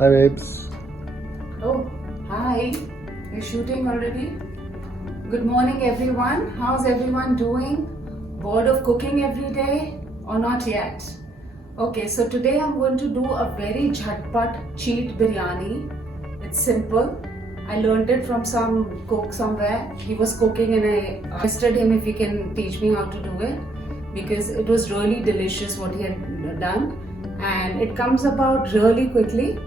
Hi babes. Oh, hi. You're shooting already? Good morning, everyone. How's everyone doing? Bored of cooking every day or not yet? Okay, so today I'm going to do a very jhatpat cheat biryani. It's simple. I learned it from some cook somewhere. He was cooking and I asked him if he can teach me how to do it because it was really delicious what he had done and it comes about really quickly.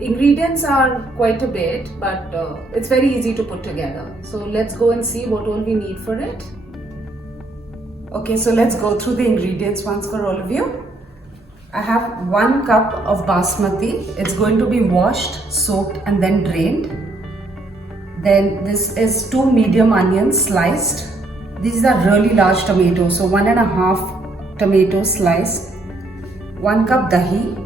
Ingredients are quite a bit, but it's very easy to put together. So let's go and see what all we need for it. Okay, so let's go through the ingredients once for all of you. I have 1 cup of basmati. It's going to be washed, soaked and then drained. Then this is 2 medium onions sliced. These are really large tomatoes, so 1.5 tomatoes sliced. 1 cup dahi.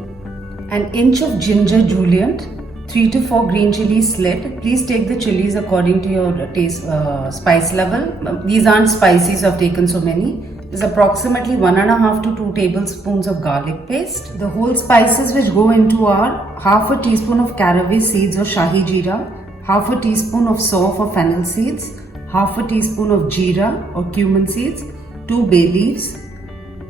An inch of ginger julienne, 3 to 4 green chilies slit. Please take the chilies according to your taste, spice level. These aren't spicy, so I've taken so many. There's approximately 1.5 to 2 tablespoons of garlic paste. The whole spices which go into are half a teaspoon of caraway seeds or shahi jeera, half a teaspoon of sauf or fennel seeds, half a teaspoon of jeera or cumin seeds, 2 bay leaves,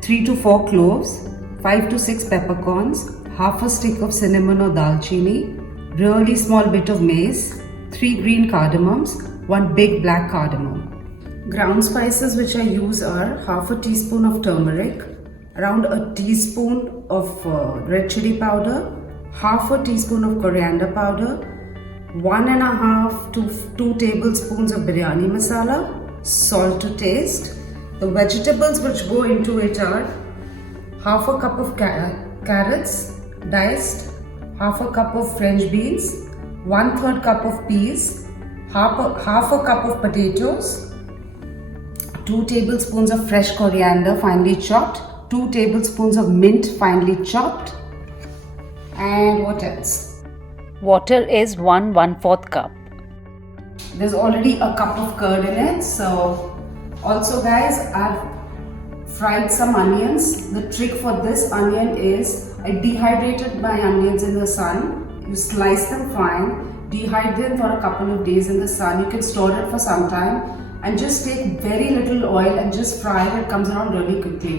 3 to 4 cloves, 5 to 6 peppercorns, half a stick of cinnamon or dalchini, really small bit of mace, 3 green cardamoms, 1 big black cardamom. Ground spices which I use are half a teaspoon of turmeric, around a teaspoon of red chili powder, half a teaspoon of coriander powder, 1.5 to 2 tablespoons of biryani masala, salt to taste. The vegetables which go into it are half a cup of carrots, diced, half a cup of French beans, 1/3 cup of peas, half a cup of potatoes, 2 tablespoons of fresh coriander finely chopped, 2 tablespoons of mint finely chopped, and what else? Water is 1/4 cup. There's already a cup of curd in it. So also guys, I've fried some onions. The trick for this onion is I dehydrated my onions in the sun. You slice them fine, dehydrate them for a couple of days in the sun. You can store it for some time and just take very little oil and just fry it. It comes around really quickly.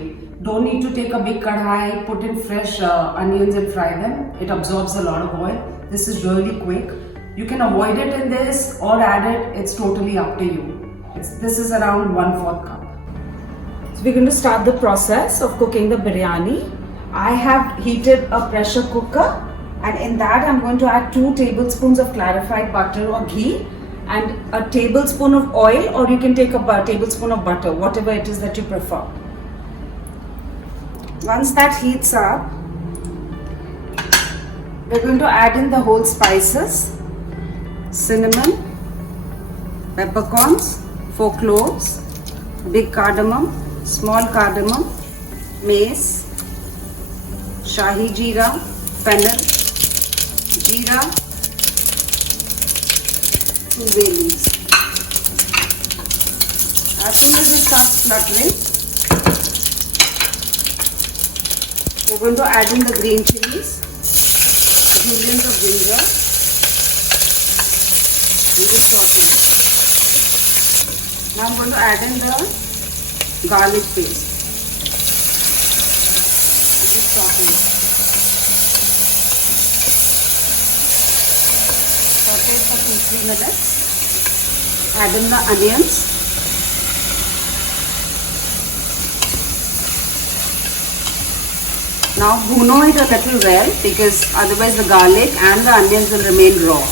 Don't need to take a big kadhai, put in fresh onions and fry them. It absorbs a lot of oil. This is really quick. You can avoid it in this or add it. It's totally up to you. This is around 1/4 cup. So we're going to start the process of cooking the biryani. I have heated a pressure cooker and in that I'm going to add 2 tablespoons of clarified butter or ghee and a tablespoon of oil, or you can take a tablespoon of butter, whatever it is that you prefer. Once that heats up, we're going to add in the whole spices: cinnamon, peppercorns, 4 cloves, big cardamom, small cardamom, mace, shahi jeera, fennel, jeera, 2 bay leaves. As soon as it starts fluttering, we're going to add in the green chilies, julienne of ginger, and just saute. Now I'm going to add in the garlic paste. Just saute it. Saute it for 2-3 minutes. Add in the onions. Now bhuno it a little well because otherwise the garlic and the onions will remain raw.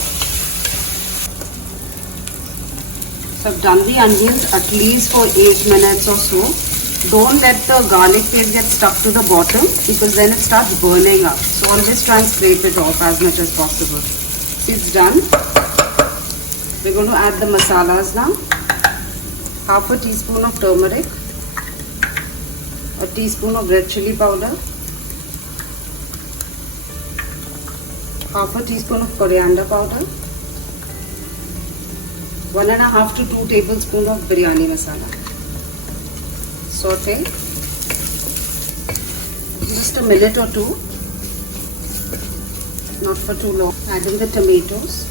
So I've done the onions at least for 8 minutes or so. Don't let the garlic paste get stuck to the bottom because then it starts burning up. So always try and scrape it off as much as possible. So it's done. We're going to add the masalas now. Half a teaspoon of turmeric, a teaspoon of red chili powder, half a teaspoon of coriander powder, 1.5 to 2 tablespoons of biryani masala. Saute just a minute or two. not for too long. Adding the tomatoes.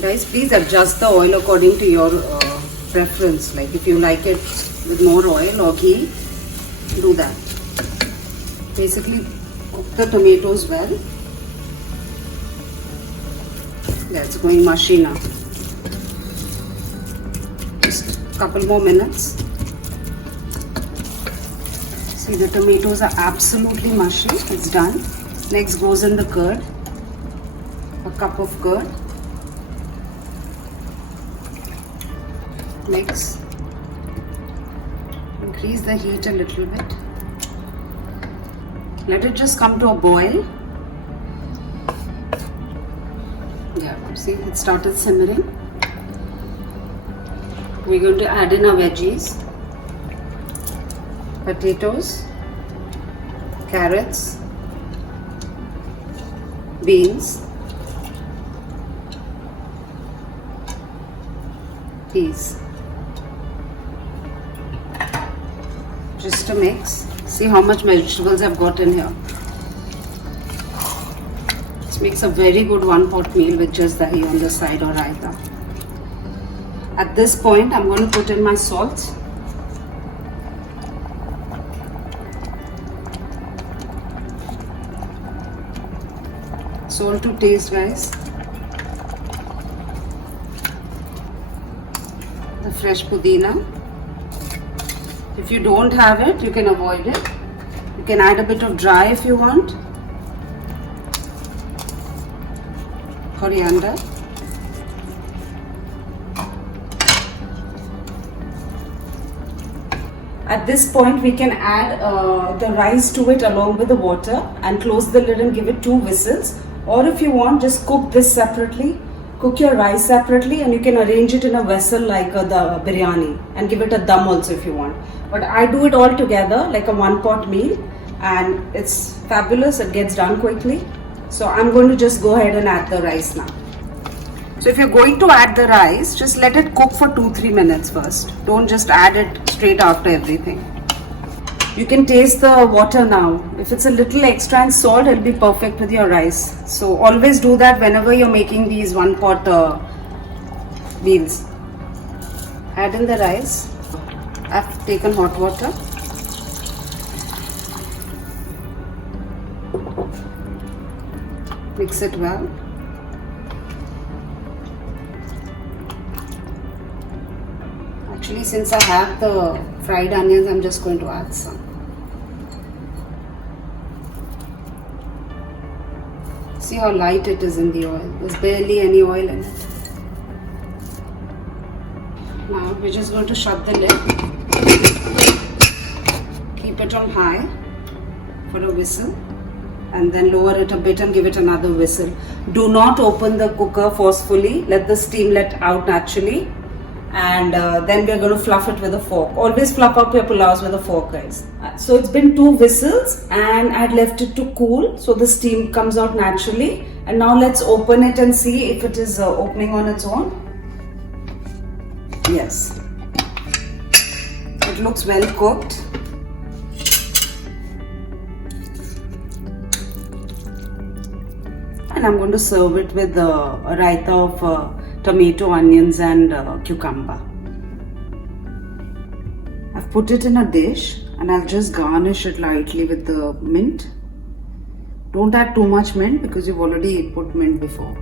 Guys, please adjust the oil according to your preference. Like if you like it with more oil or ghee, do that. Basically, cook the tomatoes well. That's going mushy now. Just a couple more minutes. See, the tomatoes are absolutely mushy. It's done. Next goes in the curd. A cup of curd. Mix. Increase the heat a little bit. Let it just come to a boil. Yeah, see, it started simmering. We're going to add in our veggies. Potatoes, carrots, beans, peas. Just to mix. See how much vegetables I've got in here. This makes a very good one-pot meal with just dahi on the side or raita. At this point, I'm going to put in my salt. Salt to taste, guys. The fresh pudina. If you don't have it, you can avoid it. You can add a bit of dry if you want. Coriander. At this point, we can add the rice to it along with the water and close the lid and give it 2 whistles. Or if you want, just cook this separately. Cook your rice separately and you can arrange it in a vessel like the biryani and give it a dum also if you want. But I do it all together like a one-pot meal and it's fabulous. It gets done quickly. So I'm going to just go ahead and add the rice now. So if you're going to add the rice, just let it cook for 2-3 minutes first. Don't just add it straight after everything. You can taste the water now. If it's a little extra in salt, it'll be perfect with your rice. So always do that whenever you're making these one-pot meals. Add in the rice. I've taken hot water. Mix it well. Actually, since I have the fried onions, I'm just going to add some. See how light it is in the oil. There's barely any oil in it. Now we're just going to shut the lid. Keep it on high for a whistle and then lower it a bit and give it another whistle. Do not open the cooker forcefully. Let the steam let out naturally. And then we're going to fluff it with a fork. Always fluff up your pulaus with a fork, guys. So it's been 2 whistles and I'd left it to cool so the steam comes out naturally. And now let's open it and see if it is opening on its own. Yes, it looks well cooked. And I'm going to serve it with a raita of tomato, onions and cucumber. I've put it in a dish and I'll just garnish it lightly with the mint. Don't add too much mint because you've already put mint before.